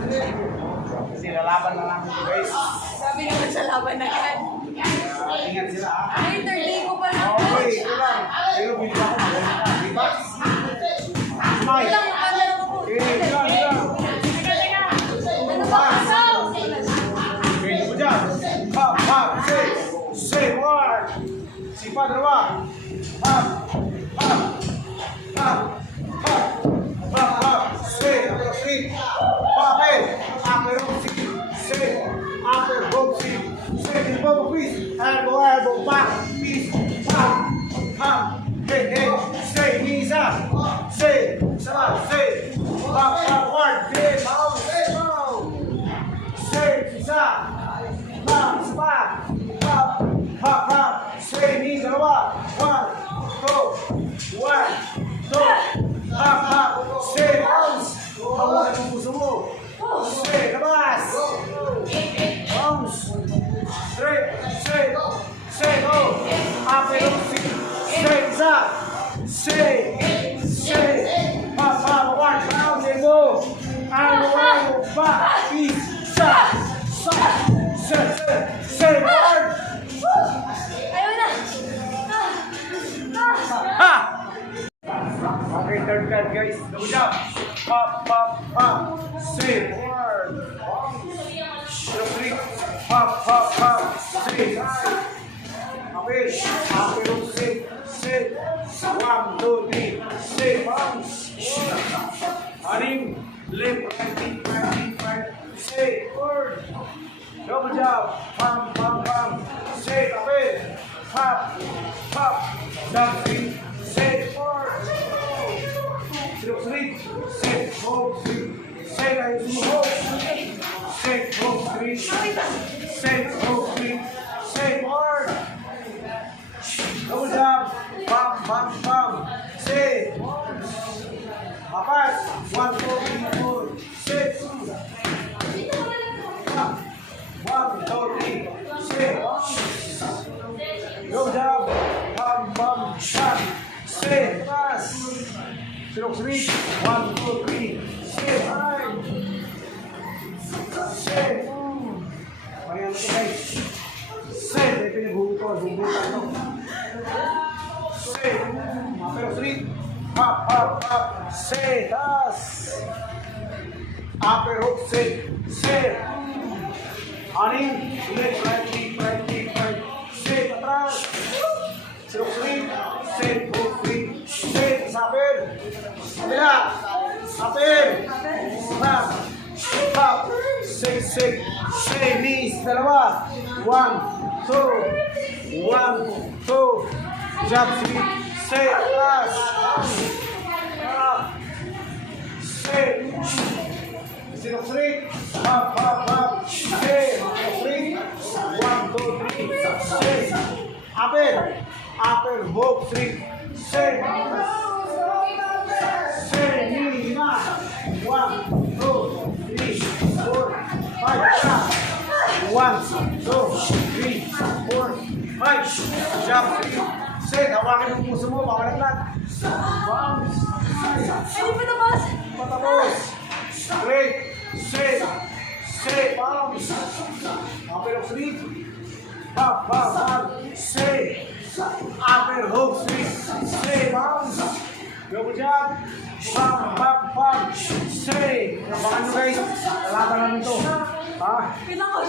Kasi lalaban na namin ito guys. Sabi naman sa laban na yan. Ingat sila ha. Ay, third day ko pa lang. Okay, ito lang. Pero pwede ba ako magaling ka? Diba? Smile. Ilang ano po. Ilang. Ano ba kasaw? Pwede mo dyan. Hap, say, one. Sipa, dalawa. Hap, say, papel, upper boxing, say, elbow, please, elbow, back, please, pam, hey, say, knees up, say, backward, hey, bow, say, isa, pam, say, knees, dalawa, one, two, say, bounce, hawakan ang puso mo, say, labas, bounce, straight, say, go, upper boxing, say, isa, say, backward, bounce, elbow, back, peace, say, forward, Ayaw na. ha! Okay, third card guys. Double jump. Pop. Say forward. Three. Pop. Say. Okay. Say. 1, 2, 3. Say bounce. Running. Left, right. Say forward. Double jump. Pam. Say kapit. Pop. Jump 3. Say forward. Three. Say hold 3. Say right to hold. Say hold 3. Say hold 3. Say forward. Double jump. Pam. Say. Apat. 1, 2, 3, 4. Say. 1, 2, 3. Say. Double jump. Pam. Say. Pass. 3. 1, 2, 3. Say. 5. Say. Parehan ito guys. Say. May pinaghugutan. Say. Pero 3. Pop. Say. Tas. Upper hook. Say. Aning. Left, right. Say. Atras. 3. Say. Hook 3. Say. Saber. Kabila. Saber. Pop. Say. Knees. Dalawa. 1, 2. Jump 3. Say. Atras. Say. 3. Pop. Say. 3. 1, 2, 3. Say. Upper hook 3. Say. Knee. 1, 2, 3, 4, 5. 1, 2, 3, 4, 5. Jump 3. Say. Hawakan yung puso mo. Pakalaglag. Bounce. Hindi pa tapos. Patapos. Straight. Say. Bounce. Upper hook 3. Pop. Say. Upper hook 3. Say. Bounce. Double jump. Pam. Say. Nabakan nyo guys. Lalaban namin ito. Ha? Kailangan.